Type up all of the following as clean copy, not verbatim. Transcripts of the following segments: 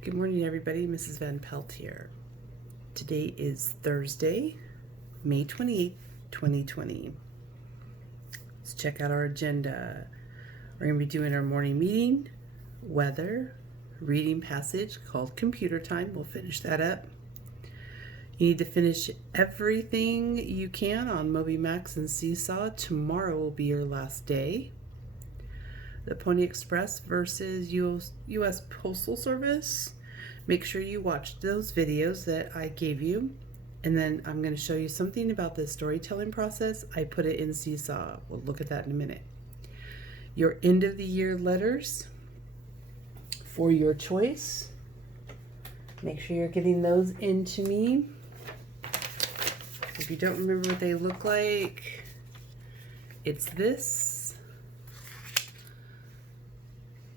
Good morning, everybody. Mrs. Van Pelt here. Today is Thursday, May 28th, 2020. Let's check out our agenda. We're going to be doing our morning meeting, weather, reading passage called Computer Time. We'll finish that up. You need to finish everything you can on MobyMax and Seesaw. Tomorrow will be your last day. The Pony Express versus U.S. Postal Service. Make sure you watch those videos that I gave you. And then I'm going to show you something about the storytelling process. I put it in Seesaw. We'll look at that in a minute. Your end of the year letters for your choice. Make sure you're getting those into me. If you don't remember what they look like, it's this.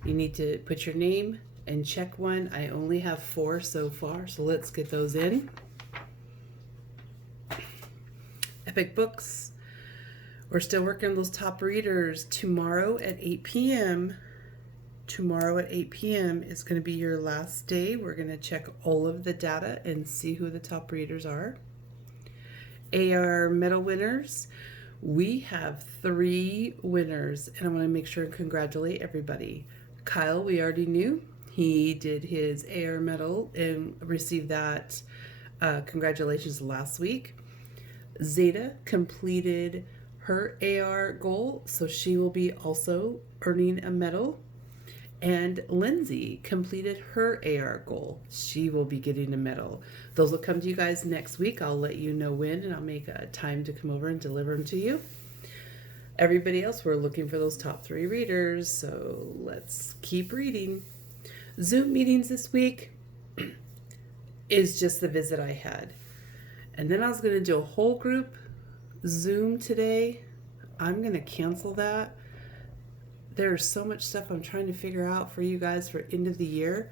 You need to put your name and check one. I only have 4 so far, so let's get those in. Epic Books. We're still working on those top readers. Tomorrow at 8 p.m. Tomorrow at 8 p.m. is going to be your last day. We're going to check all of the data and see who the top readers are. AR medal winners. We have 3 winners, and I want to make sure and congratulate everybody. Kyle, we already knew. He did his AR medal and received that. Congratulations last week. Zeta completed her AR goal, so she will be also earning a medal. And Lindsay completed her AR goal. She will be getting a medal. Those will come to you guys next week. I'll let you know when, and I'll make a time to come over and deliver them to you. Everybody else, we're looking for those top 3 readers, so let's keep reading. Zoom meetings this week is just the visit I had. And then I was going to do a whole group Zoom today. I'm going to cancel that. There's so much stuff I'm trying to figure out for you guys for end of the year.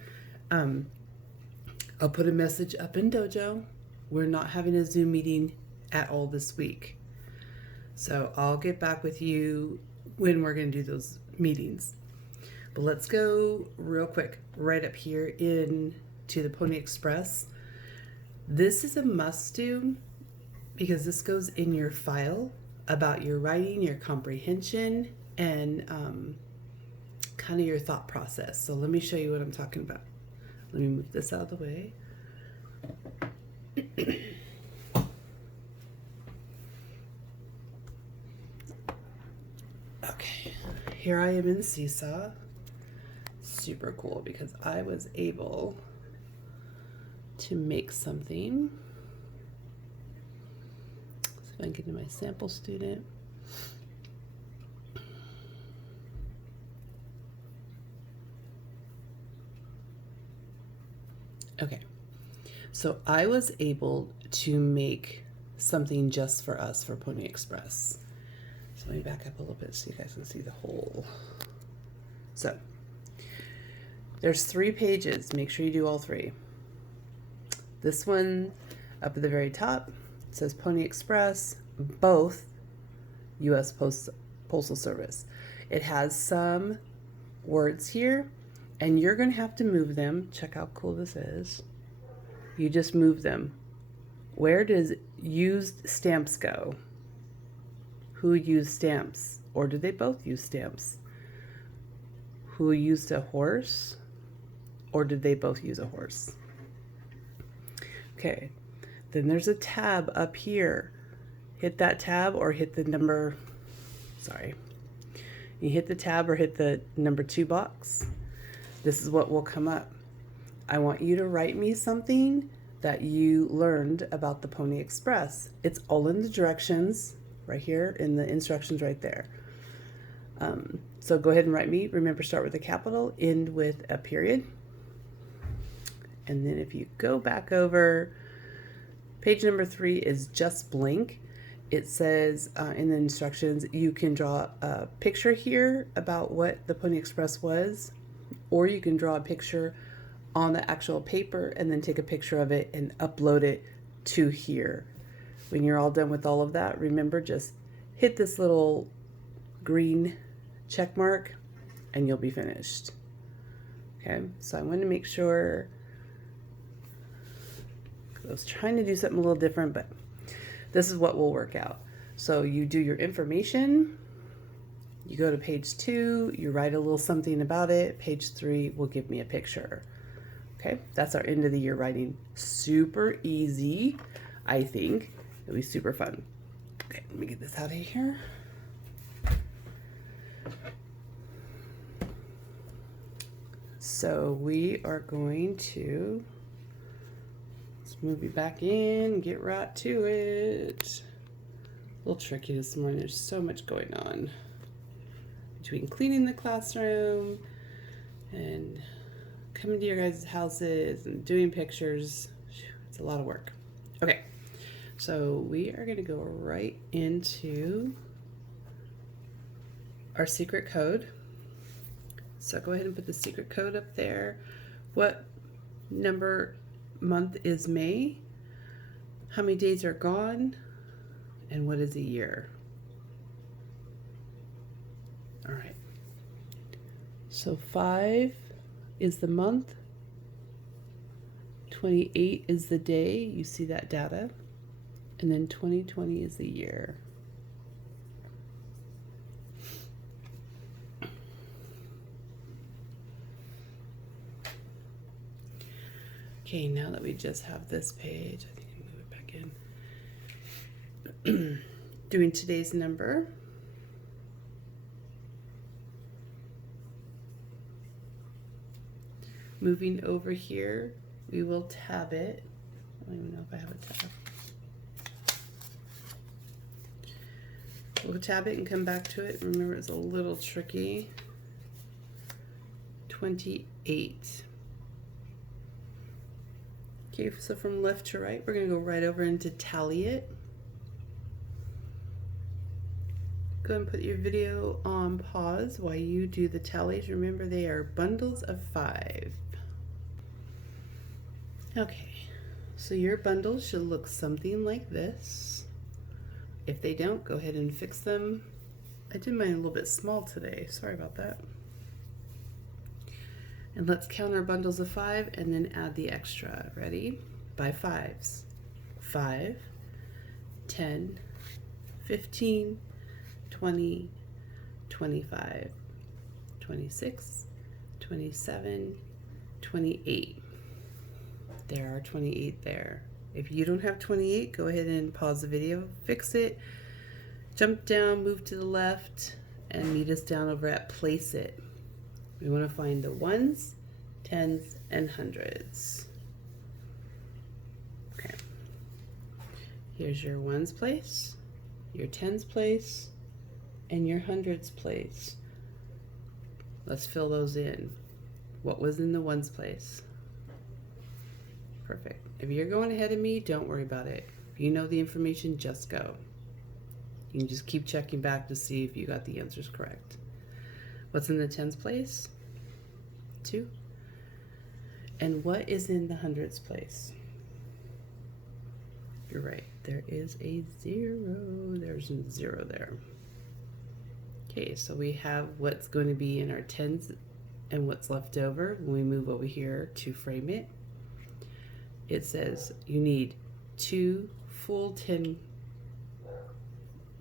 I'll put a message up in Dojo. We're not having a Zoom meeting at all this week. So I'll get back with you when we're going to do those meetings. But let's go real quick right up here into the Pony Express. This is a must do because this goes in your file about your writing, your comprehension, and kind of your thought process. So let me show you what I'm talking about. Let me move this out of the way. Okay, here I am in Seesaw. Super cool because I was able to make something. So if I can get to my sample student. Okay, so I was able to make something just for us for Pony Express. So let me back up a little bit so you guys can see the whole. So there's 3 pages. Make sure you do all 3. This one up at the very top says Pony Express, both U.S. Postal Service. It has some words here, and you're going to have to move them. Check how cool this is. You just move them. Where does used stamps go? Who used stamps? Or did they both use stamps? Who used a horse? Or did they both use a horse? Okay, then there's a tab up here. Hit that tab or hit the number, sorry. You hit the tab or hit the number 2 box. This is what will come up. I want you to write me something that you learned about the Pony Express. It's all in the directions right here, in the instructions right there. So go ahead and write me. Remember, start with a capital, end with a period. And then if you go back over, page number 3 is just blank. It says in the instructions, you can draw a picture here about what the Pony Express was, or you can draw a picture on the actual paper and then take a picture of it and upload it to here. When you're all done with all of that, remember, just hit this little green check mark and you'll be finished. Okay, so I want to make sure I was trying to do something a little different, but this is what will work out. So you do your information, you go to page 2, you write a little something about it. Page 3 will give me a picture. Okay, that's our end of the year writing. Super easy, I think. It'll be super fun. Okay, let me get this out of here. So we are going to, let's move you back in, get right to it. A little tricky this morning, there's so much going on. Between cleaning the classroom and coming to your guys' houses and doing pictures, it's a lot of work. Okay, so we are gonna go right into our secret code. So go ahead and put the secret code up there. What month is May? How many days are gone? And what is a year? All right. So 5 is the month. 28 is the day. You see that data. And then 2020 is the year. Okay, now that we just have this page, I think I can move it back in. Doing today's number. Moving over here, we will tab it. I don't even know if I have a tab. We'll tab it and come back to it. Remember, it's a little tricky. 28. Okay, so from left to right, we're going to go right over into tally it. Go ahead and put your video on pause while you do the tallies. Remember, they are bundles of 5. Okay, so your bundles should look something like this. If they don't, go ahead and fix them. I did mine a little bit small today. Sorry about that. And let's count our bundles of 5 and then add the extra. Ready? By 5s. 5, 10, 15, 20, 25, 26, 27, 28. There are 28 there. If you don't have 28, go ahead and pause the video, fix it, jump down, move to the left, and meet us down over at Place It. We want to find the 1s, 10s, and 100s. Okay. Here's your 1s place, your 10s place, and your 100s place. Let's fill those in. What was in the 1s place? Perfect. If you're going ahead of me, don't worry about it. If you know the information, just go. You can just keep checking back to see if you got the answers correct. What's in the 10s place? 2. And what is in the 100s place? You're right. There is a 0. There's a 0 there. Okay, so we have what's going to be in our 10s and what's left over when we move over here to frame it. It says you need 2 full 10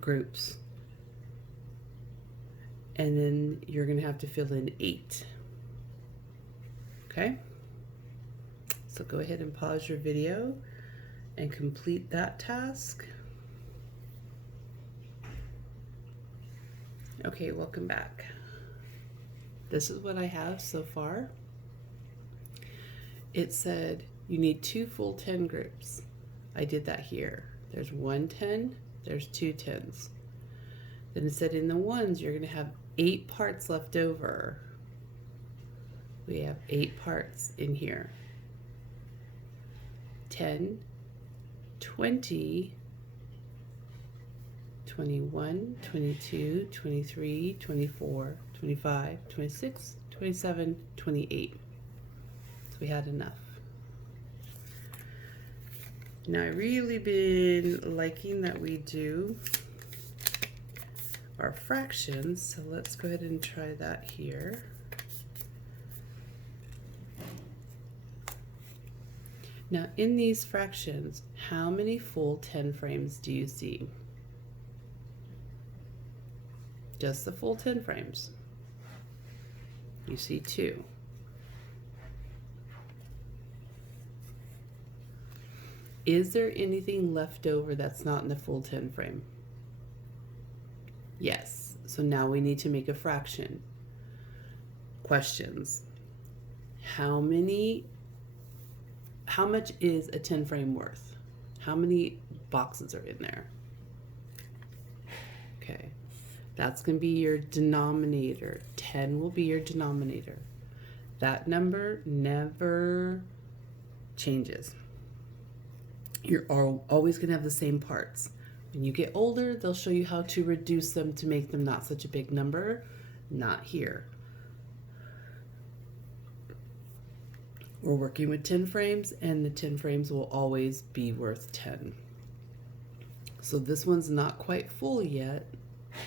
groups. And then you're going to have to fill in 8. Okay? So go ahead and pause your video and complete that task. Okay, welcome back. This is what I have so far. It said you need 2 full 10 groups. I did that here. There's 1 10, there's 2 10s. Then it said in the 1s you're going to have 8 parts left over. We have 8 parts in here. 10, 20, 21, 22, 23, 24, 25, 26, 27, 28. So we had enough. Now I've really been liking that we do our fractions, so let's go ahead and try that here. Now in these fractions, how many full 10 frames do you see? Just the full 10 frames. You see 2. Is there anything left over that's not in the full 10 frame? Yes. So now we need to make a fraction. Questions. How much is a 10 frame worth? How many boxes are in there? Okay. That's going to be your denominator. 10 will be your denominator. That number never changes. You're always going to have the same parts. When you get older, they'll show you how to reduce them to make them not such a big number. Not here. We're working with 10 frames, and the 10 frames will always be worth 10. So this one's not quite full yet.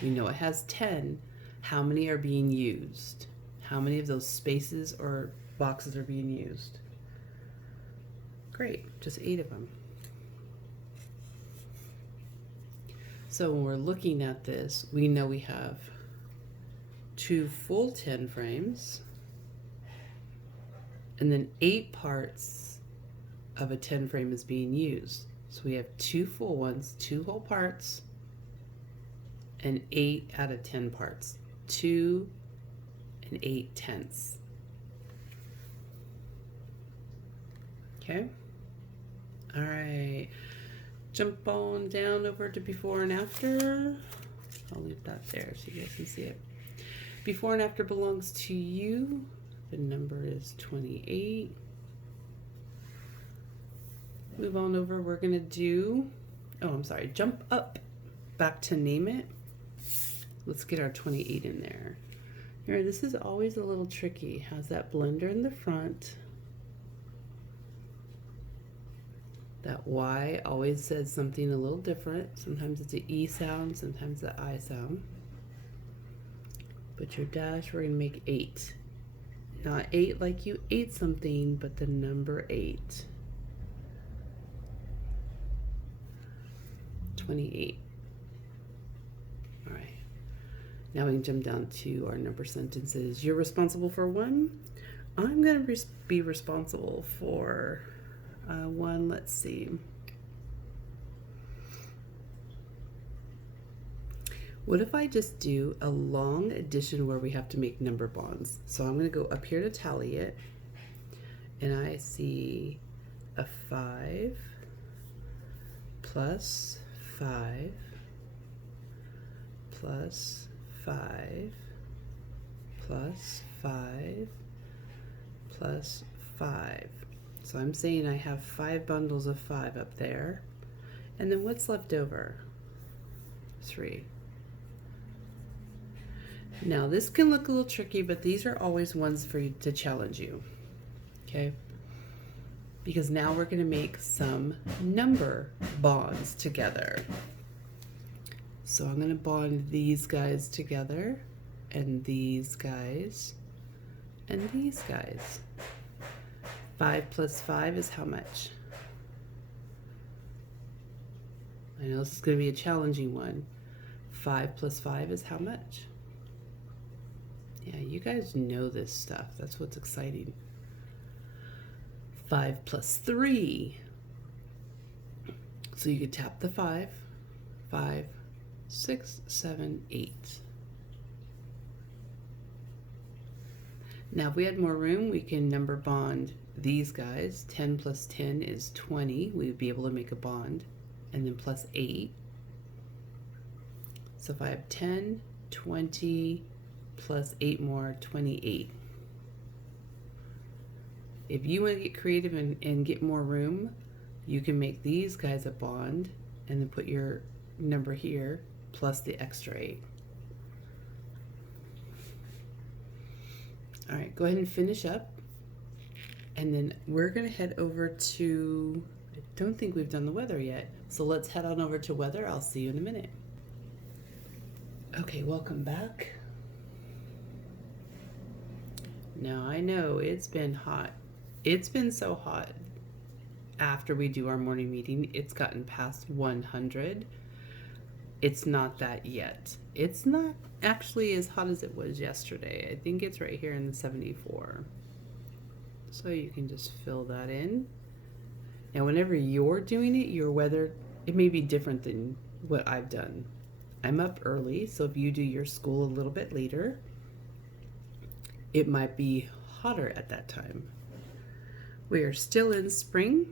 We know it has 10. How many are being used? How many of those spaces or boxes are being used? Great, just 8 of them. So when we're looking at this, we know we have 2 full 10 frames, and then 8 parts of a 10 frame is being used. So we have 2 full ones, 2 whole parts, and 8 out of 10 parts. 2 and 8/10. Okay? All right. Jump on down over to before and after. I'll leave that there so you guys can see it. Before and after belongs to you. The number is 28. Move on over. We're going to do, jump up back to name it. Let's get our 28 in there. Here, this is always a little tricky. Has that blender in the front. That Y always says something a little different. Sometimes it's an E sound, sometimes the I sound. But your dash, we're going to make 8. Not 8 like you ate something, but the number 8. 28. All right. Now we can jump down to our number sentences. You're responsible for 1. I'm going to be responsible for 1. Let's see. What if I just do a long addition where we have to make number bonds? So I'm going to go up here to tally it, and I see a 5 plus 5 plus 5 plus 5 plus 5. So I'm saying I have 5 bundles of 5 up there. And then what's left over? 3. Now this can look a little tricky, but these are always ones for you to challenge you. Okay? Because now we're going to make some number bonds together. So I'm going to bond these guys together, and these guys, and these guys. 5 plus 5 is how much? I know this is going to be a challenging one. 5 plus 5 is how much? Yeah, you guys know this stuff. That's what's exciting. 5 plus 3. So you could tap the 5. 5, 6, 7, 8. Now if we had more room, we can number bond these guys. 10 plus 10 is 20. We would be able to make a bond. And then plus 8. So if I have 10, 20, plus 8 more, 28. If you want to get creative and get more room, you can make these guys a bond and then put your number here plus the extra 8. All right, go ahead and finish up. And then we're going to head over to, I don't think we've done the weather yet. So let's head on over to weather. I'll see you in a minute. Okay, welcome back. Now I know it's been hot. It's been so hot after we do our morning meeting, it's gotten past 100. It's not that yet. It's not actually as hot as it was yesterday. I think it's right here in the 74. So you can just fill that in. Now, whenever you're doing it, your weather, it may be different than what I've done. I'm up early, so if you do your school a little bit later, it might be hotter at that time. We are still in spring.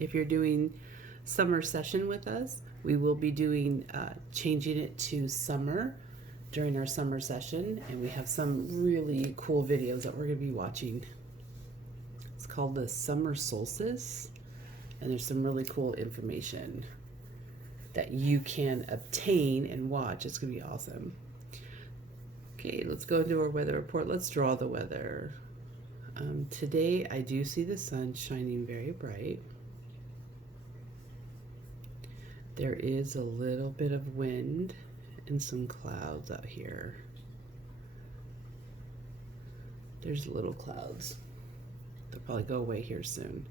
If you're doing summer session with us, we will be doing changing it to summer during our summer session, and we have some really cool videos that we're going to be watching. It's called the Summer Solstice, and there's some really cool information that you can obtain and watch. It's going to be awesome. Okay, let's go into our weather report. Let's draw the weather. Today I do see the sun shining very bright. There is a little bit of wind and some clouds out here. There's little clouds. They'll probably go away here soon.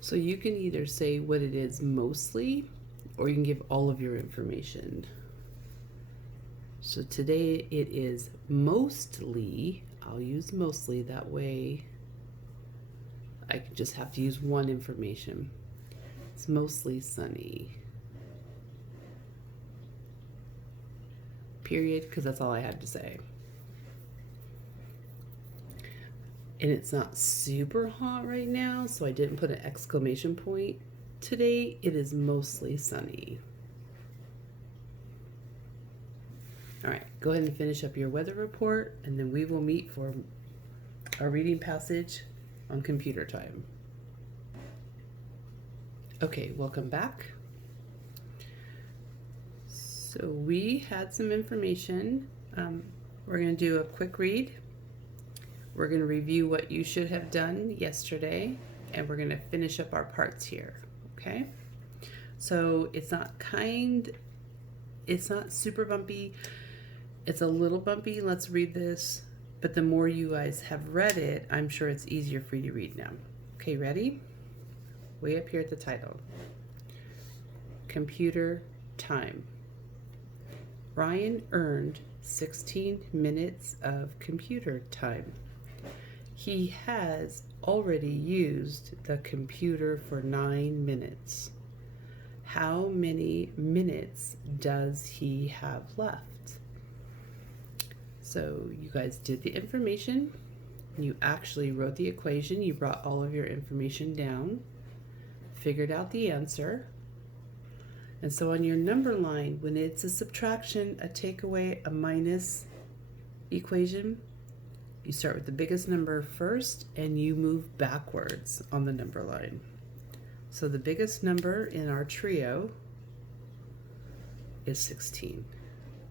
So you can either say what it is mostly, or you can give all of your information. So today it is mostly, I'll use mostly, that way I can just have to use one information. It's mostly sunny. Period, because that's all I had to say. And it's not super hot right now, so I didn't put an exclamation point. Today it is mostly sunny. All right, go ahead and finish up your weather report, and then we will meet for our reading passage on computer time. Okay, welcome back. So we had some information. We're going to do a quick read. We're going to review what you should have done yesterday, and we're going to finish up our parts here, okay? So it's not super bumpy. It's a little bumpy. Let's read this, but the more you guys have read it, I'm sure it's easier for you to read now. Okay, ready? Way up here at the title. Computer time. Ryan earned 16 minutes of computer time. He has already used the computer for 9 minutes. How many minutes does he have left? So you guys did the information. You actually wrote the equation. You brought all of your information down, figured out the answer. And so on your number line, when it's a subtraction, a takeaway, a minus equation, you start with the biggest number first and you move backwards on the number line. So the biggest number in our trio is 16.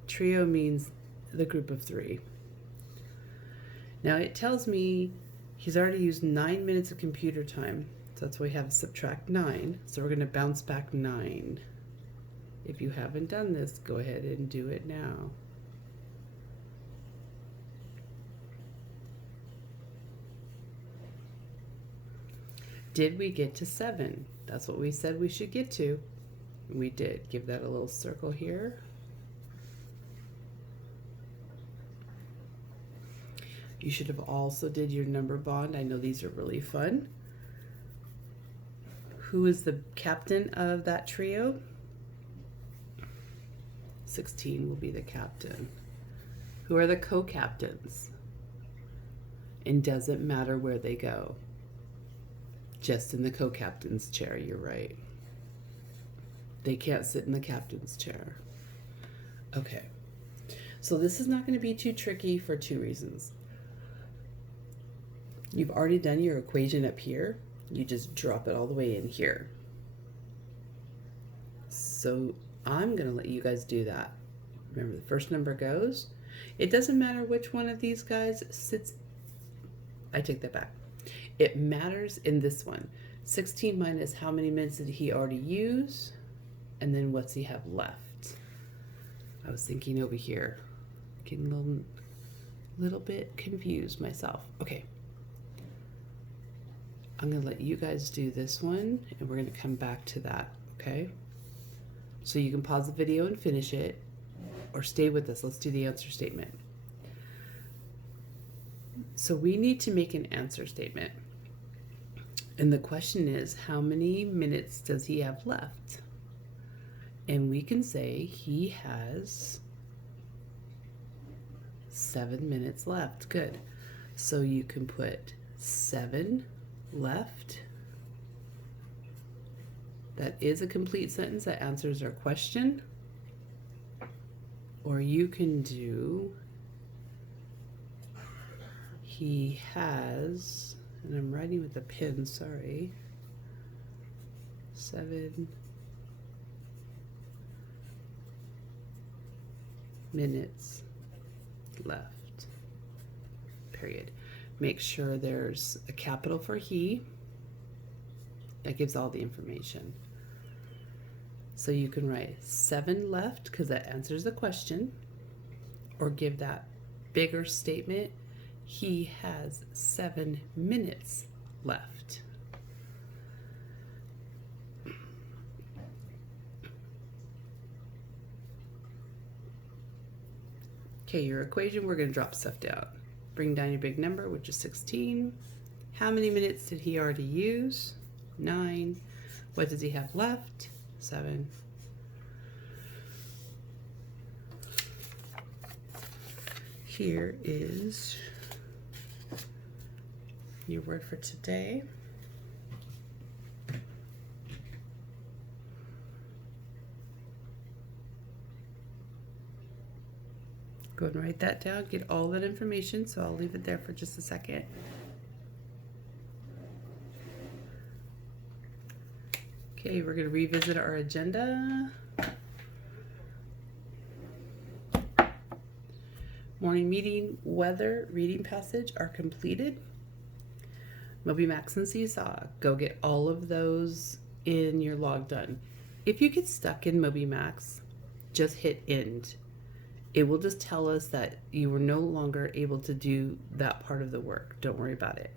Trio means the group of 3. Now it tells me he's already used 9 minutes of computer time. So that's why we have to subtract 9. So we're going to bounce back 9. If you haven't done this, go ahead and do it now. Did we get to 7? That's what we said we should get to. We did. Give that a little circle here. You should have also did your number bond. I know these are really fun. Who is the captain of that trio? 16 will be the captain. Who are the co-captains? And does it matter where they go? Just in the co-captain's chair, you're right. They can't sit in the captain's chair. Okay, so this is not going to be too tricky for 2 reasons. You've already done your equation up here. You just drop it all the way in here. So I'm going to let you guys do that. Remember, the first number goes. It doesn't matter which one of these guys sits. I take that back. It matters in this one. 16 minus how many minutes did he already use? And then what's he have left? I was thinking over here. Getting a little bit confused myself. Okay. I'm going to let you guys do this one, and we're going to come back to that, okay? So you can pause the video and finish it, or stay with us. Let's do the answer statement. So we need to make an answer statement. And the question is, how many minutes does he have left? And we can say he has 7 minutes left. Good. So you can put 7 left. That is a complete sentence that answers our question. Or you can do, he has, and I'm writing with a pen, sorry, 7 minutes left, period. Make sure there's a capital for he. That gives all the information. So you can write 7 left because that answers the question, or give that bigger statement, he has 7 minutes left. Okay, your equation, we're going to drop stuff down. Bring down your big number, which is 16. How many minutes did he already use? 9. What does he have left? 7. Here is your word for today. Go and write that down, get all that information, so I'll leave it there for just a second. Okay, we're going to revisit our agenda. Morning meeting, weather, reading passage are completed. MobyMax and Seesaw, go get all of those in your log done. If you get stuck in MobyMax, just hit end. It will just tell us that you were no longer able to do that part of the work. Don't worry about it.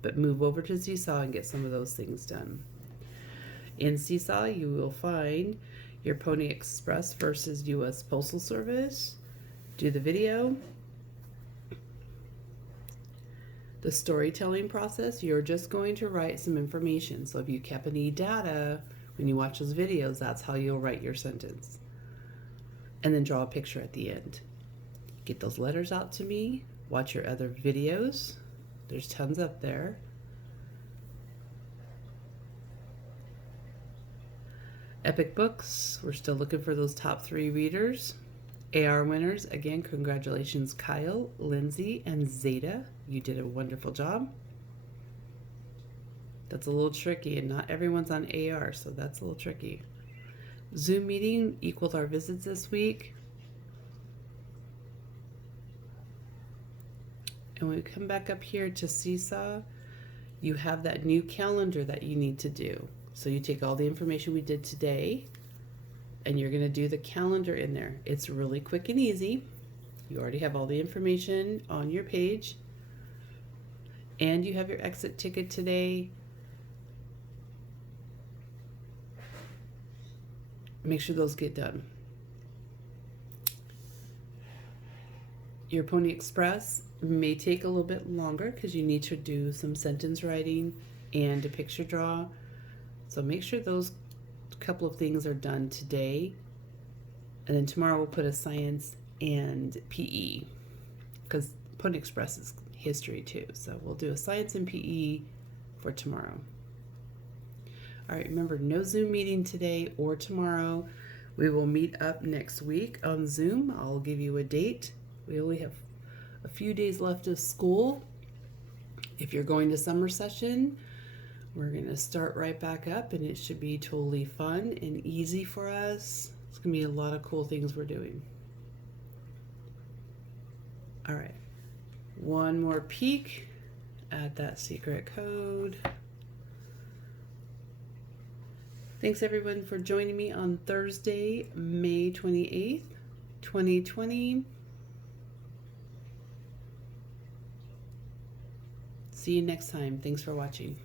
But move over to Seesaw and get some of those things done. In Seesaw, you will find your Pony Express versus U.S. Postal Service. Do the video. The storytelling process, you're just going to write some information. So if you kept any data when you watch those videos, that's how you'll write your sentence. And then draw a picture at the end. Get those letters out to me. Watch your other videos. There's tons up there. Epic Books, we're still looking for those top 3 readers. AR winners, again, congratulations, Kyle, Lindsay, and Zeta. You did a wonderful job. That's a little tricky, and not everyone's on AR, so that's a little tricky. Zoom meeting equals our visits this week. And when we come back up here to Seesaw, you have that new calendar that you need to do. So you take all the information we did today, and you're going to do the calendar in there. It's really quick and easy. You already have all the information on your page, and you have your exit ticket today. Make sure those get done. Your Pony Express may take a little bit longer because you need to do some sentence writing and a picture draw. So make sure those couple of things are done today. And then tomorrow we'll put a science and PE because Pony Express is history too. So we'll do a science and PE for tomorrow. All right, remember, no Zoom meeting today or tomorrow. We will meet up next week on Zoom. I'll give you a date. We only have a few days left of school. If you're going to summer session, we're going to start right back up, and it should be totally fun and easy for us. It's going to be a lot of cool things we're doing. All right, one more peek at that secret code. Thanks everyone for joining me on Thursday, May 28th, 2020. See you next time. Thanks for watching.